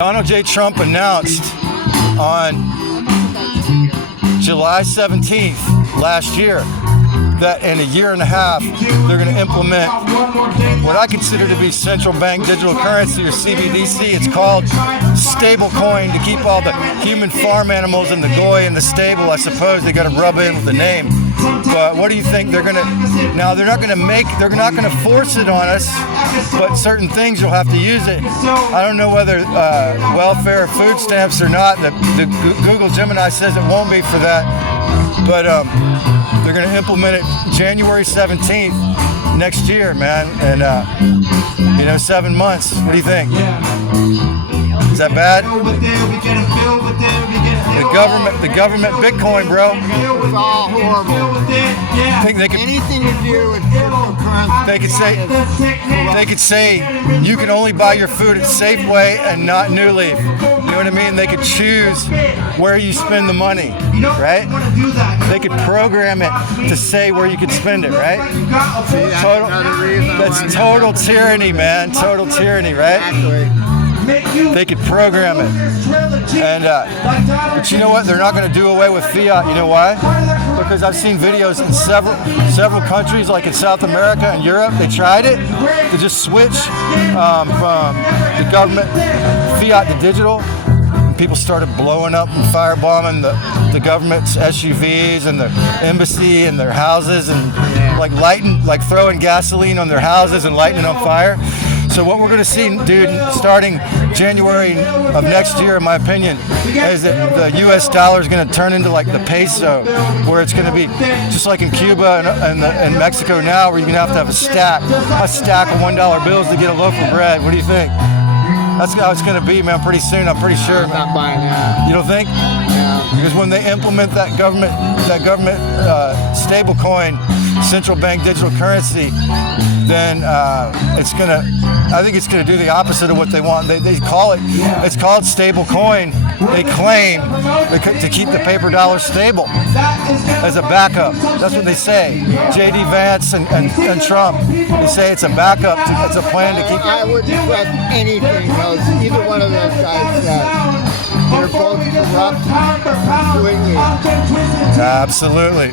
Donald J. Trump announced on July 17th last year that in a year and a half they're going to implement what I consider to be central bank digital currency, or C.B.D.C. It's called STABLECOIN to keep all the human farm animals in the goy in the stable. I suppose they got to rub in with the name. But what do you think they're going to? Now they're not going to force it on us, but certain things you'll have to use it. I don't know whether welfare or food stamps or not. The Google Gemini says it won't be for that, but they're going to implement it January 17th next year, man, and 7 months. What do you think? Is that bad? The government Bitcoin, bro. It's all horrible. Think they could, anything to do with cryptocurrency. They could say you can only buy your food at Safeway and not New Leaf. You know what I mean? They could choose where you spend the money, right? They could program it to say where you could spend it, right? That's total tyranny, man. Total tyranny, right? Exactly. They could program it. And but you know what? They're not going to do away with fiat. You know why? Because I've seen videos in several countries, like in South America and Europe. They tried it to just switch from the government fiat to digital. People started blowing up and firebombing the government's SUVs and the embassy and their houses, and like throwing gasoline on their houses and lighting it on fire. So what we're going to see, dude, starting January of next year, in my opinion, is that the U.S. dollar is going to turn into like the peso, where it's going to be just like in Cuba and Mexico now, where you're going to have a stack of $1 bills to get a loaf of bread. What do you think? That's how it's going to be, man, pretty soon. I'm pretty sure. I'm not buying that. You don't think? Yeah. Because when they implement that government stablecoin, central bank digital currency, then I think it's gonna do the opposite of what they want. They call it, it's called stablecoin. They claim to keep the paper dollar stable as a backup. That's what they say. J.D. Vance and Trump, they say it's a backup. It's a plan to keep. I wouldn't trust anything because either one of those guys said they're both corrupt, doing it. Absolutely.